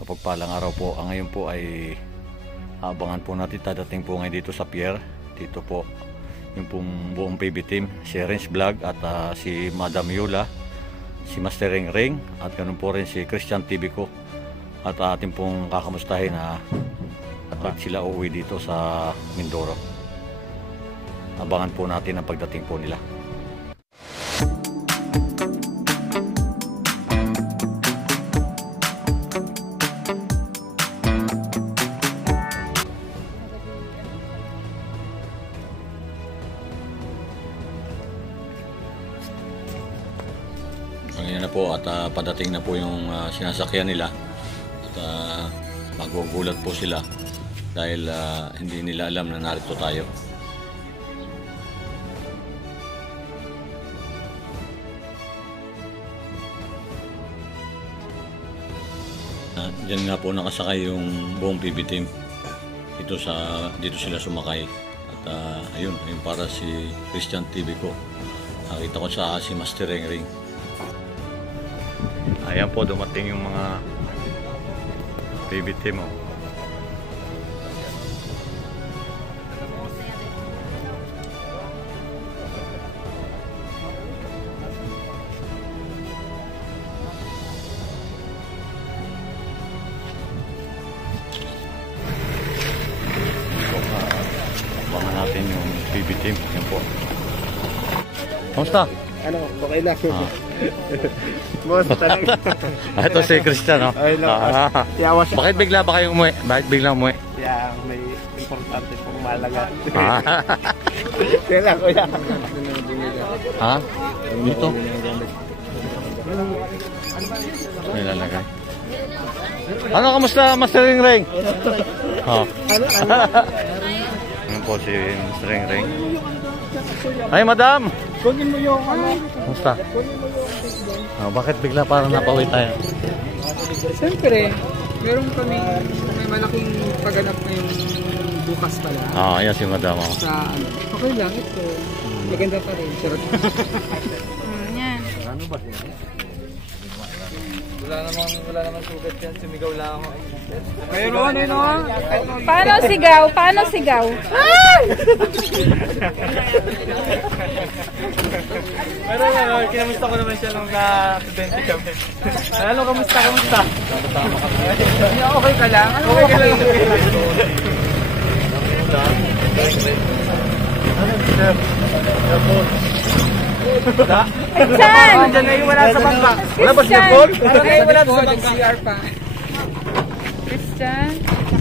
Kapagpalang araw po. Ngayon po ay abangan po natin, dadating po ngayon dito sa pier. Dito po yung pong buong PB team, si Renz Vlog at si Madam Yula, si Master Ring Ring, at ganun po rin si Christian TV ko. At atin pong kakamustahin at sila uuwi dito sa Mindoro. Abangan po natin ang pagdating po nila. Ngayon na po at padating na po yung sinasakyan nila at magugulat po sila dahil hindi nila alam na narito tayo. Diyan nga po nakasakay yung buong PB team. Dito sila sumakay at ayun para si Christian TV ko. Nakita ko sa si Master Ring Ring. Ayan po, dumating yung mga PB team. Abangan natin yung PB team. Yan po. Kamusta? Ano, okay lang. Boss, talaga. Ito si Christian, no? Ay, lang. Bakit bigla ba kayong umuwi? Bakit bigla umuwi? Kaya may importante pong malaga. Kaya lang, kuya. Ha? Dito? May lalagay. Ano, kamusta, Master Ring Ring? Ano po si Master Ring Ring? Ay, madam! Kunin mo yung ano? Kamusta? Bakit bigla parang napauwi tayo? Siyempre, meron kami may malaking pagganap ngayong bukas pala. Ayan si madam. Sa ano? Okay lang, ito. Maganda pa rin. Yan. Ano ba yan? Wala namang sugat yan. Sumigaw lang ako. Mayroon, Paano sigaw? Paano sigaw? Pero kinamusta ko naman siya nung na-studente kami. Ano, kamusta? Okay ka lang? Okay ka lang. Saan? Diyan na yung wala sa bangka. Wala ba siya Paul? Wala sa bangka. CR pa. Christian.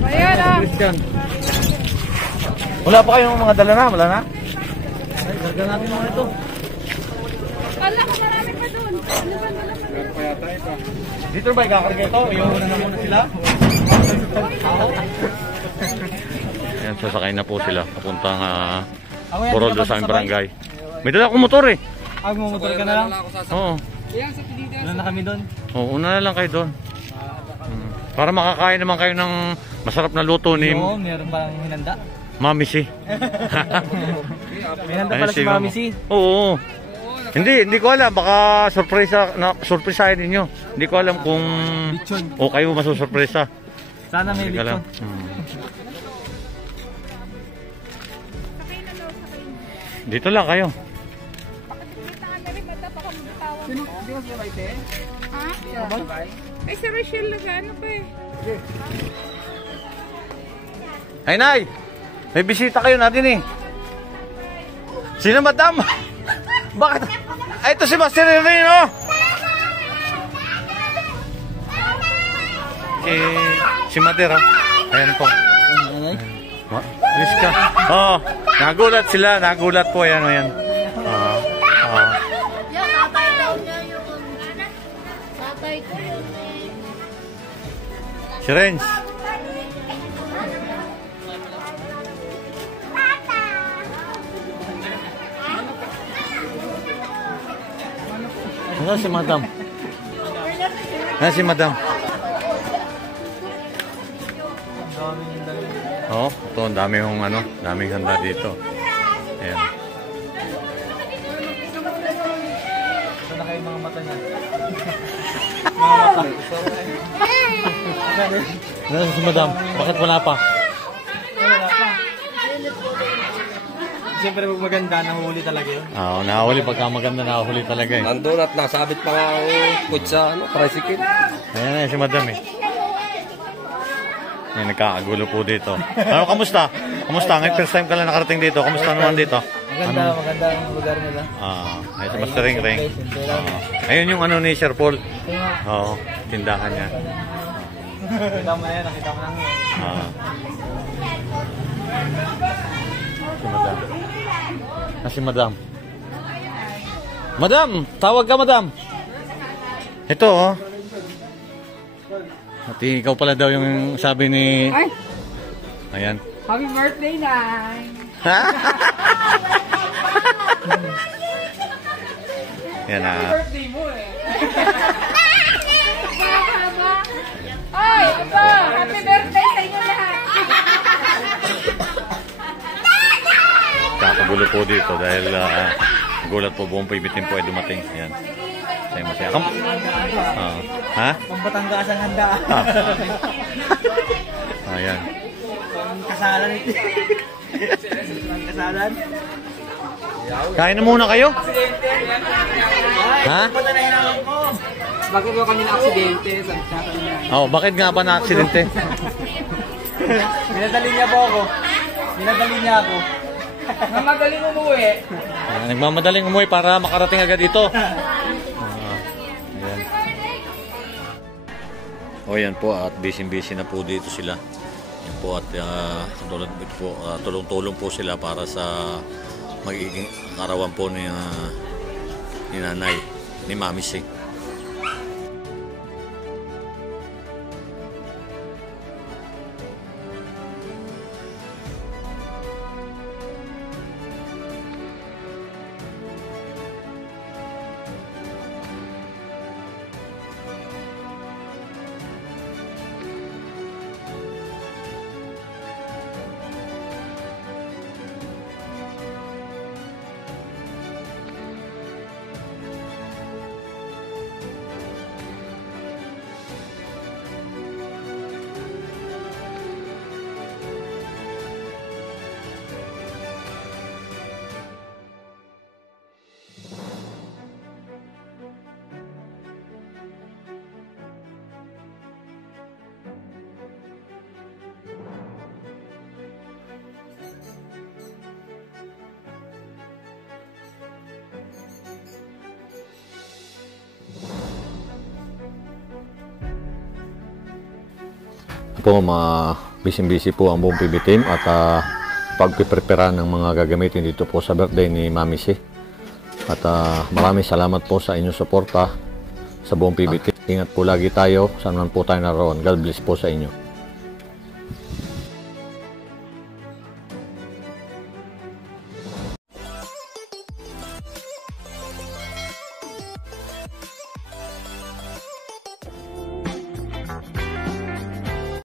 Ayan ah. Christian. Wala pa kayong mga dala na? Wala na? Ay, garga natin mga ito. Kala ko marami pa doon. Ano ba wala pa? Dito ba ikakarga ito? Iuuna na muna sila. Ayan, sasakay na po sila. Papuntang Borol do sa aming barangay. May dala akong motor eh. Magmumotor ka na lang? Oo. Wala na kami doon. Oo, una na lang kayo doon. Para makakain naman kayo ng masarap na luto ni Oo, meron ba hinanda? Mami Si. May handa pala si Mami Si. Oo. Hindi ko alam, baka surprisahin ninyo. Hindi ko alam kung o kayo masusurpresa. Sana may lechon. Dito lang kayo. Sino ba ite? Ha? Ay, si Rachel ano pa eh. Ay, Nay! May bisita kayo natin eh. Sino, madam? Bakit? Ay, ito si Master Rin, no? Si Mater, oh. Ayan po. Alis ka. Oo. Nagulat sila. Nagulat po. Ayan, ayan. Tatay daw niya yung tatay ko yun eh. Si Renz. Ano si madam? Ano si madam? Oh, ito ang dami hong daming handa dito. Ayan. Sana kayo mga mata niya. Mga mata. Nasaan si madam? Bakit wala pa? Wala pa. Siyempre pag maganda, nahuli talaga yun. Oo, nahuli. Pagka maganda, nahuli talaga eh. Nandun at nasabit pa nga ang coach sa tricycle. Ayan na si madam eh. Ayan, nagkakagulo po dito. Ano, kamusta? Kamusta? Ngayon first time ka lang nakarating dito. Kamusta naman dito? Maganda ang lugar nila. Ayun si Master Ring Ring. Ayun yung ano ni Sir Paul. Oo, tindahan niya. Nakita mo na yan, nakita mo na yan. Si madam. Si madam. Madam! Tawag ka, madam! Ito, oh. At ikaw pala daw yung sabi ni... Ay! Ayan. Happy birthday, Nay! Yan na. Birthday mo eh! Ay! Ito! Happy birthday sa inyo lahat! Kakagulo po dito dahil gulat po buong PBTeam po ay dumating. Yan. Masaya. Ha? Pambatangas ang handa. Ayan. Kasalan ito. Kasalan. Kain na muna kayo? Ha? Punta na hinanap mo. Bakit ba kami na-aksidente? Bakit nga ba na-aksidente? Minadali niya po ako. Minadali niya ako. Mamagaling umuwi. Nagmamadaling umuwi para makarating agad dito. Ayan. Yan po at busy na po dito sila. Yan po at tulong-tulong po sila para sa magiging karawan po ni nanay, ni Mami Si. Po, busy po ang buong PBTeam at pagpiprepara ng mga gagamitin dito po sa birthday ni Mami Si. At maraming salamat po sa inyong suporta sa buong PBTeam. Ingat po lagi tayo, saan man po tayo naroon. God bless po sa inyo.